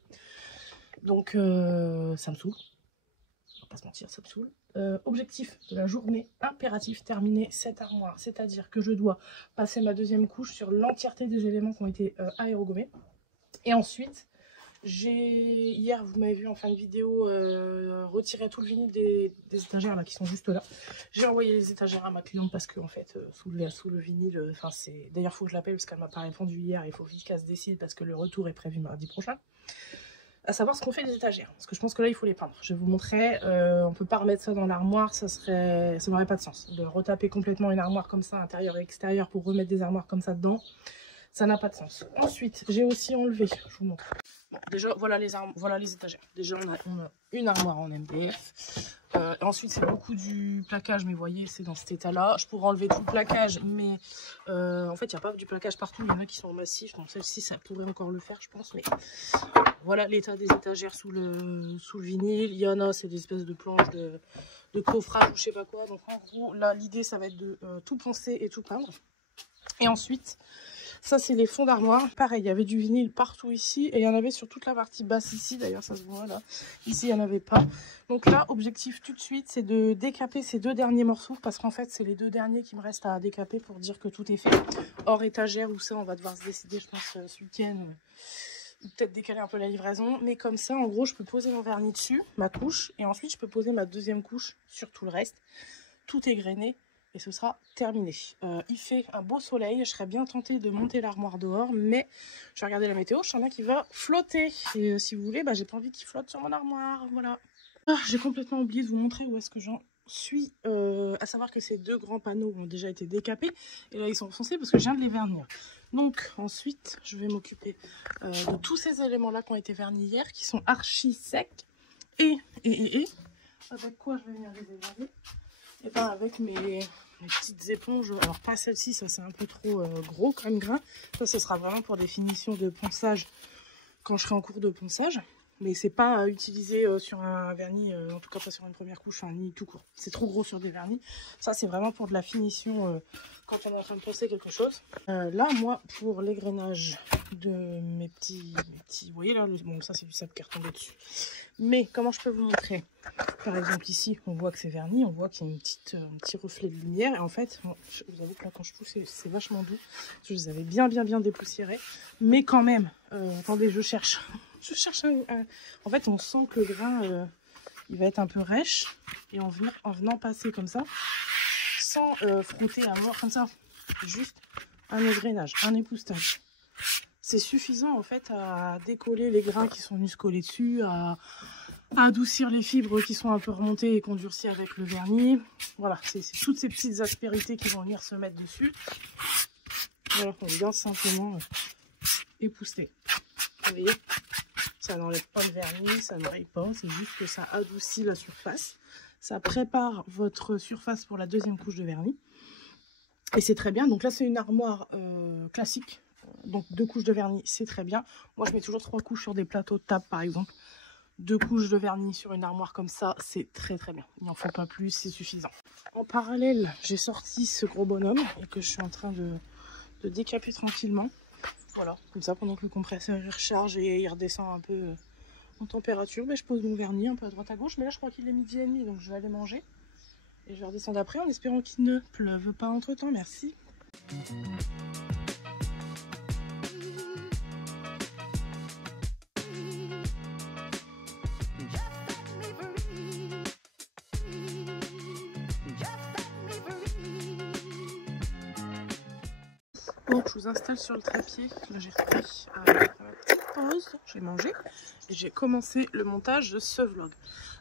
Donc, ça me saoule. On va pas se mentir, ça me saoule. Objectif de la journée, impératif, terminer cette armoire. C'est-à-dire que je dois passer ma deuxième couche sur l'entièreté des éléments qui ont été aérogommés. Et ensuite, hier, vous m'avez vu en fin de vidéo, retirer tout le vinyle des étagères là qui sont juste là. J'ai envoyé les étagères à ma cliente parce que en fait, sous le vinyle, enfin d'ailleurs, il faut que je l'appelle parce qu'elle m'a pas répondu hier. Il faut vite qu'elle se décide parce que le retour est prévu mardi prochain. À savoir ce qu'on fait des étagères, parce que je pense que là il faut les peindre. Je vais vous montrer, on peut pas remettre ça dans l'armoire, ça n'aurait pas de sens. De retaper complètement une armoire comme ça, intérieur et extérieur, pour remettre des armoires comme ça dedans, ça n'a pas de sens. Ensuite, j'ai aussi enlevé, je vous montre. Bon, déjà, voilà les étagères. Déjà, on a une armoire en MDF. Ensuite, c'est beaucoup du plaquage, mais vous voyez, c'est dans cet état-là. Je pourrais enlever tout le plaquage, mais en fait, il n'y a pas du plaquage partout. Il y en a qui sont massifs. Donc, celle-ci, ça pourrait encore le faire, je pense. Mais voilà l'état des étagères sous le vinyle. Il y en a, c'est des espèces de planches de coffrage ou je sais pas quoi. Donc, en gros, là, l'idée, ça va être de tout poncer et tout peindre. Et ensuite, ça, c'est les fonds d'armoire. Pareil, il y avait du vinyle partout ici. Et il y en avait sur toute la partie basse ici. D'ailleurs, ça se voit là. Ici, il n'y en avait pas. Donc là, objectif tout de suite, c'est de décaper ces 2 derniers morceaux. Parce qu'en fait, c'est les 2 derniers qui me restent à décaper pour dire que tout est fait. Hors étagère ou ça, on va devoir se décider, je pense, ce week-end. Peut-être décaler un peu la livraison. Mais comme ça, en gros, je peux poser mon vernis dessus, ma couche. Et ensuite, je peux poser ma deuxième couche sur tout le reste. Tout égrené. Et ce sera terminé. Il fait un beau soleil. Je serais bien tentée de monter l'armoire dehors. Mais je vais regarder la météo. Je sens bien qu'il va flotter. Et si vous voulez, j'ai pas envie qu'il flotte sur mon armoire. Voilà. Ah, j'ai complètement oublié de vous montrer où est-ce que j'en suis. À savoir que ces 2 grands panneaux ont déjà été décapés. Et là, ils sont foncés parce que je viens de les vernir. Donc, ensuite, je vais m'occuper de tous ces éléments-là qui ont été vernis hier, qui sont archi secs. Et avec quoi je vais venir les déverner? Et ben avec mes petites éponges. Alors pas celle-ci, ça c'est un peu trop gros comme grain. Ça, ce sera vraiment pour des finitions de ponçage quand je serai en cours de ponçage. Mais c'est pas utilisé sur un vernis, en tout cas pas sur une première couche, ni tout court. C'est trop gros sur des vernis. Ça, c'est vraiment pour de la finition quand on est en train de poncer quelque chose. Là, moi, pour l'égrenage de mes petits... Vous voyez là, bon, ça c'est du sable qui est retombé dessus. Mais comment je peux vous montrer? Par exemple, ici, on voit que c'est verni, on voit qu'il y a un petit reflet de lumière. Et en fait, bon, je vous avoue que là, quand je touche, c'est vachement doux. Je les avais bien dépoussiérés. Mais quand même, attendez, je cherche en fait, on sent que le grain, il va être un peu rêche. Et en venant passer comme ça, sans frotter à mort comme ça, juste un égrenage, un époustage. C'est suffisant en fait à décoller les grains qui sont venus se coller dessus, à adoucir les fibres qui sont un peu remontées et qu'on durcit avec le vernis. Voilà, c'est toutes ces petites aspérités qui vont venir se mettre dessus. Voilà, on vient simplement épousseter. Vous voyez, Ça n'enlève pas le vernis, ça ne raye pas, c'est juste que ça adoucit la surface. Ça prépare votre surface pour la deuxième couche de vernis. Et c'est très bien. Donc là, c'est une armoire classique. Donc 2 couches de vernis, c'est très bien. Moi, je mets toujours 3 couches sur des plateaux de table, par exemple. 2 couches de vernis sur une armoire comme ça, c'est très très bien. Il n'en faut pas plus, c'est suffisant. En parallèle, j'ai sorti ce gros bonhomme et que je suis en train de décaper tranquillement. Voilà, comme ça, pendant que le compresseur il recharge et il redescend un peu en température, je pose mon vernis un peu à droite à gauche. Mais là, je crois qu'il est 12h30, donc je vais aller manger. Et je vais redescendre après en espérant qu'il ne pleuve pas entre temps. Merci. Bon, je vous installe sur le trépied. Là, j'ai repris ma petite pause. J'ai mangé et j'ai commencé le montage de ce vlog.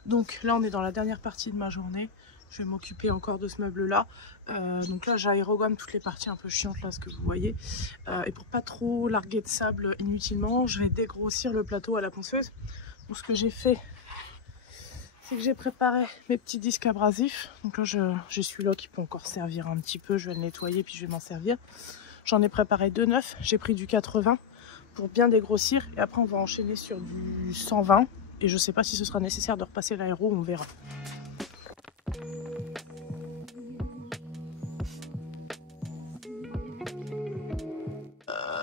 Donc là, on est dans la dernière partie de ma journée. Je vais m'occuper encore de ce meuble-là. Donc là, j'aérogomme toutes les parties un peu chiantes, là, ce que vous voyez. Et pour pas trop larguer de sable inutilement, je vais dégrossir le plateau à la ponceuse. Donc ce que j'ai fait, c'est que j'ai préparé mes petits disques abrasifs. Donc là, j'ai celui-là qui peut encore servir un petit peu. Je vais le nettoyer, puis je vais m'en servir. J'en ai préparé 2 neufs, j'ai pris du 80 pour bien dégrossir et après on va enchaîner sur du 120 et je sais pas si ce sera nécessaire de repasser l'aéro, on verra.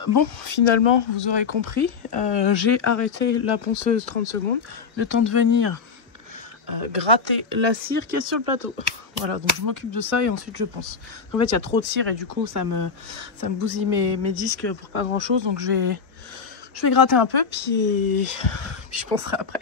Bon, finalement vous aurez compris, j'ai arrêté la ponceuse 30 secondes, le temps de venir gratter la cire qui est sur le plateau. Voilà, donc je m'occupe de ça et ensuite je ponce. En fait, il y a trop de cire et du coup, ça me bousille mes disques pour pas grand chose. Donc je vais gratter un peu, puis je poncerai après.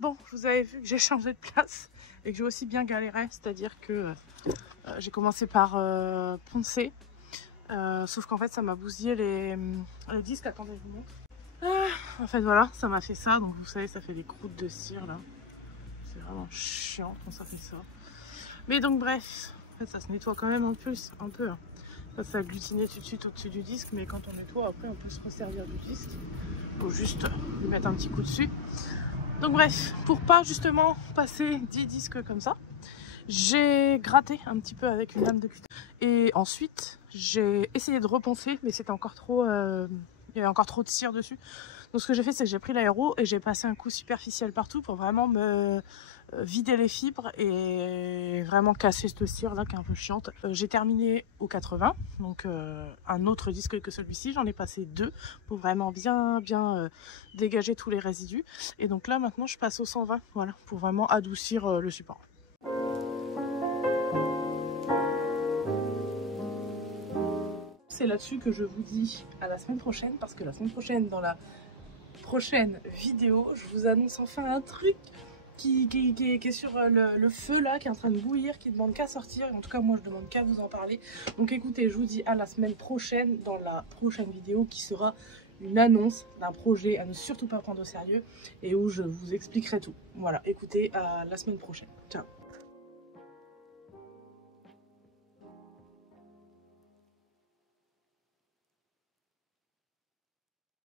Bon, vous avez vu que j'ai changé de place et que j'ai aussi bien galéré, c'est-à-dire que j'ai commencé par poncer, sauf qu'en fait ça m'a bousillé les disques. Attendez, je vous montre. En fait voilà, ça m'a fait ça, donc vous savez ça fait des croûtes de cire là. C'est vraiment chiant quand ça fait ça. Mais donc bref, en fait ça se nettoie quand même un peu. Hein. Ça a glutinait tout de suite au-dessus du disque, mais quand on nettoie après on peut se resservir du disque. Il faut juste lui mettre un petit coup dessus. Donc bref, pour pas justement passer 10 disques comme ça, j'ai gratté un petit peu avec une lame de cutter. Et ensuite, j'ai essayé de reponcer, mais c'était encore trop... il y avait encore trop de cire dessus. Donc ce que j'ai fait, c'est que j'ai pris l'aéro et j'ai passé un coup superficiel partout pour vraiment me vider les fibres et vraiment casser cette cire là qui est un peu chiante. J'ai terminé au 80, donc un autre disque que celui-ci. J'en ai passé 2 pour vraiment bien dégager tous les résidus. Et donc là maintenant je passe au 120, voilà, pour vraiment adoucir le support. C'est là-dessus que je vous dis à la semaine prochaine, parce que la semaine prochaine, dans la prochaine vidéo, je vous annonce enfin un truc qui est sur le feu là, qui est en train de bouillir, qui demande qu'à sortir. En tout cas, moi je demande qu'à vous en parler. Donc écoutez, je vous dis à la semaine prochaine, dans la prochaine vidéo qui sera une annonce d'un projet à ne surtout pas prendre au sérieux et où je vous expliquerai tout. Voilà, écoutez, à la semaine prochaine. Ciao.